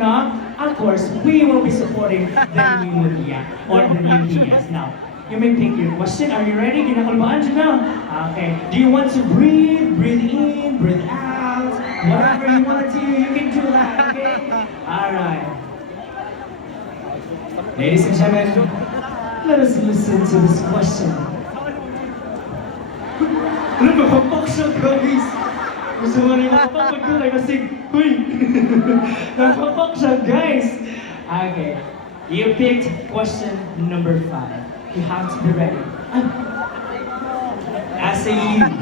no? Of course, we will be supporting the new Mia or the new Diaz. Now, you may pick your question. Are you ready? Kinakalbaan dyan na? Okay. Do you want to breathe? Breathe in, breathe out. Whatever you want to do, you can do that, okay? Alright. Ladies and gentlemen, let us listen to this question. Ano ba? Papak siya, guys! Gusto mo rin mapapag ko kayo kasi, huy! Napapak siya, guys! Okay. You picked question number 5. You have to be ready. As a youth,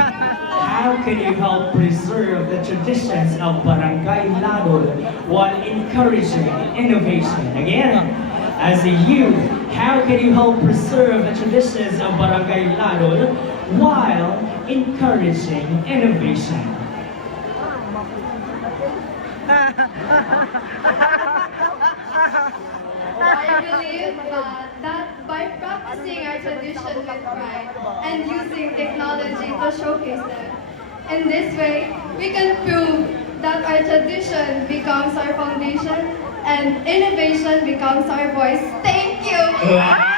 how can you help preserve the traditions of Barangay Ladol while encouraging innovation? Again, as a youth, how can you help preserve the traditions of Barangay Ladol while encouraging innovation? I believe that by practicing our tradition with pride and using technology to showcase them, in this way, we can prove that our tradition becomes our foundation and innovation becomes our voice. Thank you! Wow!